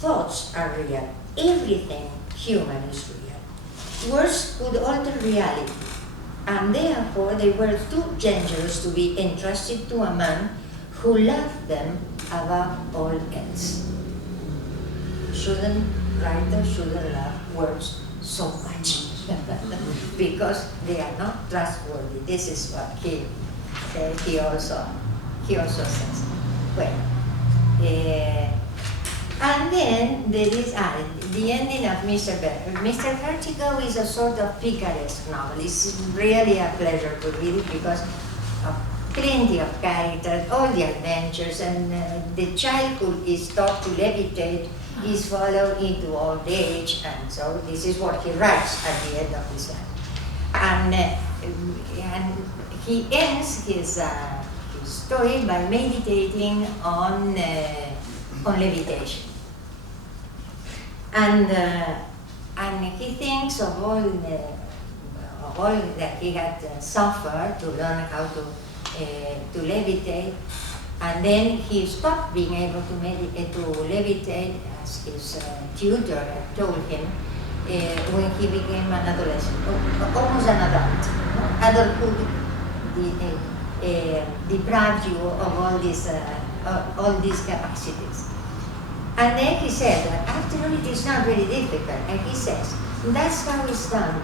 thoughts are real, everything human is real. Words could alter reality, and therefore they were too dangerous to be entrusted to a man who loved them above all else. Writers shouldn't love words so much because they are not trustworthy. This is what he also says. Well, and then there is the ending of Mr. Vertigo. Mr. Vertigo is a sort of picaresque novel. It's really a pleasure to read it because of plenty of characters, all the adventures, and the child who is taught to levitate is followed into old age, and so this is what he writes at the end of his life. And he ends his story by meditating on levitation. And he thinks of all that he had suffered to learn how to levitate, and then he stopped being able to levitate, as his tutor had told him, when he became an adolescent, almost an adult. Adulthood deprived you of all these capacities. And then he said that after all it is not very difficult, and he says, that's how it's done.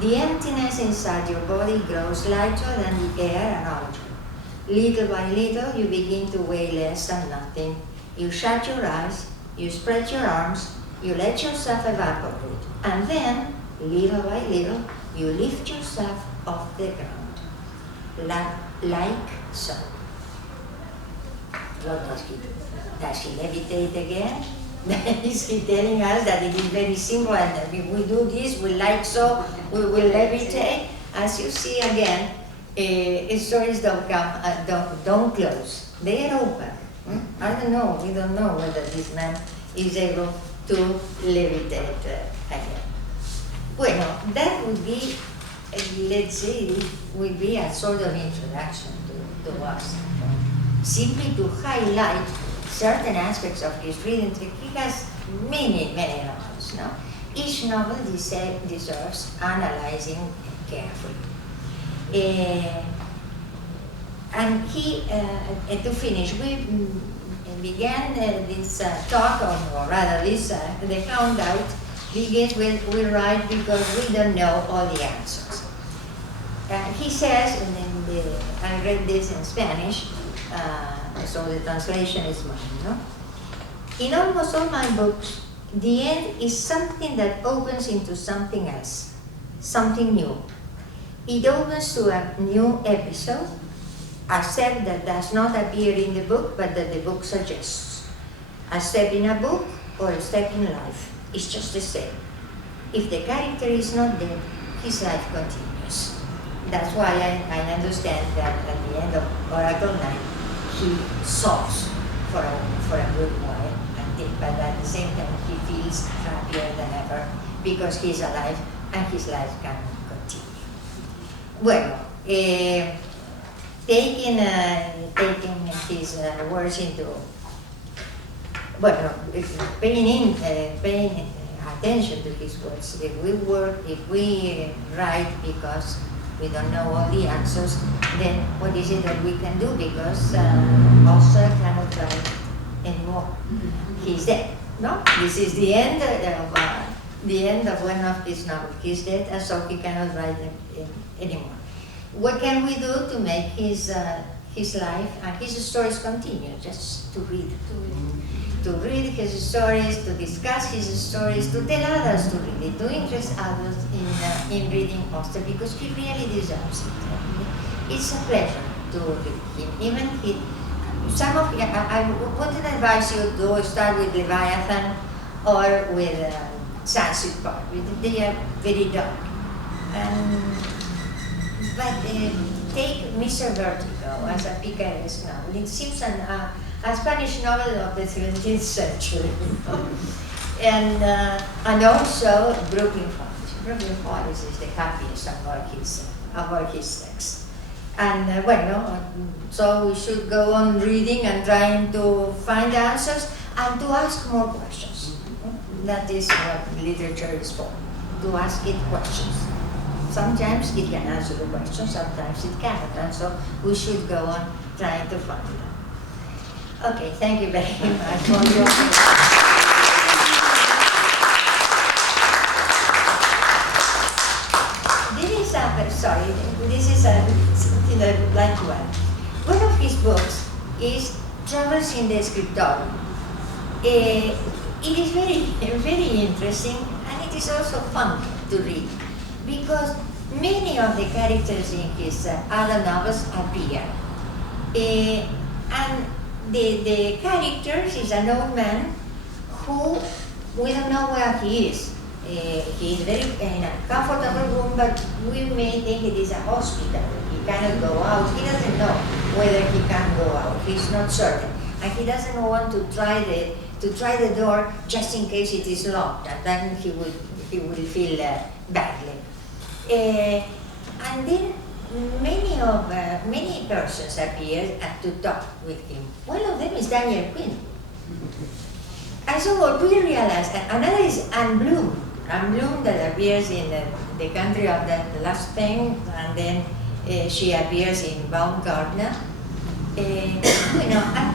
The emptiness inside your body grows lighter than the air around you. Little by little you begin to weigh less than nothing. You shut your eyes, you spread your arms, you let yourself evaporate, and then, little by little, you lift yourself off the ground, like so. What does he levitate again? Is he telling us that it is very simple and that if we do this, we like so, we will levitate? As you see again, stories don't come, don't close. They are open. I don't know, we don't know whether this man is able to levitate again. Bueno, that would be, let's say, would be a sort of introduction to us. Simply to highlight certain aspects of his reading. He has many, many novels. No? Each novel deserves analyzing carefully. And he, to finish, we began this talk, or rather this, the handout begins with, we write because we don't know all the answers. He says, and then I read this in Spanish, so the translation is mine, no? In almost all my books, the end is something that opens into something else, something new. It opens to a new episode, a step that does not appear in the book, but that the book suggests. A step in a book or a step in life is just the same. If the character is not dead, his life continues. That's why I understand that at the end of Oracle Night, he sobs for a good while, but at the same time he feels happier than ever because he's alive and his life can continue. Well, taking his words into, paying attention to his words. If we write because we don't know all the answers, then what is it that we can do? Because Auster cannot write anymore. He's dead. No, this is the end of one of his novels. He's dead, and so he cannot write anymore. What can we do to make his life and his stories continue? Just to read. To read his stories, to discuss his stories, to tell others to read it, to interest others in reading Auster, because he really deserves it. It's a pleasure to read him. Even I wouldn't advise you to start with Leviathan or with Sunset Park. They are very dark. But take Mr. Vertigo as a picaresque novel. It seems a Spanish novel of the 17th century. And also Brooklyn Forest. Brooklyn Forest is the happiest of all his texts. And so we should go on reading and trying to find answers and to ask more questions. That is what literature is for, to ask it questions. Sometimes it can answer the question, sometimes it cannot, and so we should go on trying to find them. Okay, thank you very much for your This is something I would like to add. One of his books is Travels in the Scriptorium. It is very, very interesting, and it is also fun to read, because many of the characters in his other novels appear. And the characters is an old man who we don't know where he is. He is very in a comfortable room, but we may think it is a hospital. He cannot go out. He doesn't know whether he can go out. He's not certain, and he doesn't want to try the door just in case it is locked, and then he will feel badly. And then many persons appear to talk with him. One of them is Daniel Quinn. And so what we realize, another is Anne Bloom. Anne Bloom that appears in the Country of the Last Thing, and then she appears in Baumgartner. And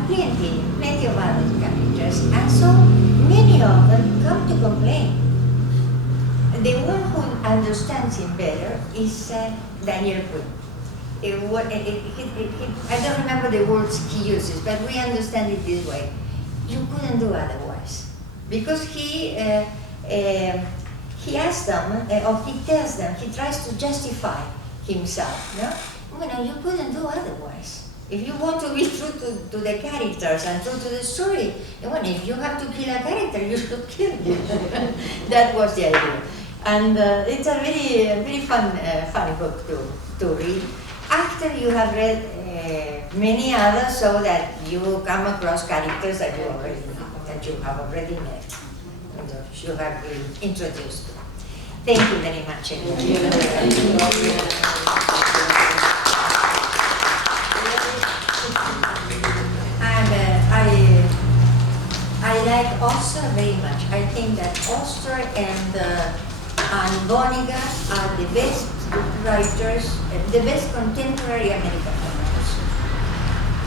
plenty of other characters. And so many of them come to complain. The one who understands him better is Daniel Quinn. I don't remember the words he uses, but we understand it this way. You couldn't do otherwise. Because he asks them, or he tells them, he tries to justify himself. No? You couldn't do otherwise. If you want to be true to the characters and true to the story, well, if you have to kill a character, you should kill him. That was the idea. And it's a very funny book to read. After you have read many others, so that you come across characters that you already know, that you have already met, and you have been introduced to. Thank you very much. And I like Auster very much. I think that Auster and Boniga are the best writers, the best contemporary American writers.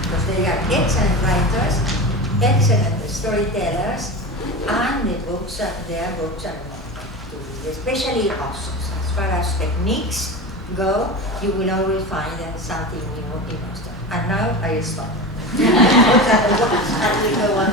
Because they are excellent writers, excellent storytellers, and their books are wonderful to read, especially Auster. As far as techniques go, you will always find something new in Auster. And now I stop. I will go on.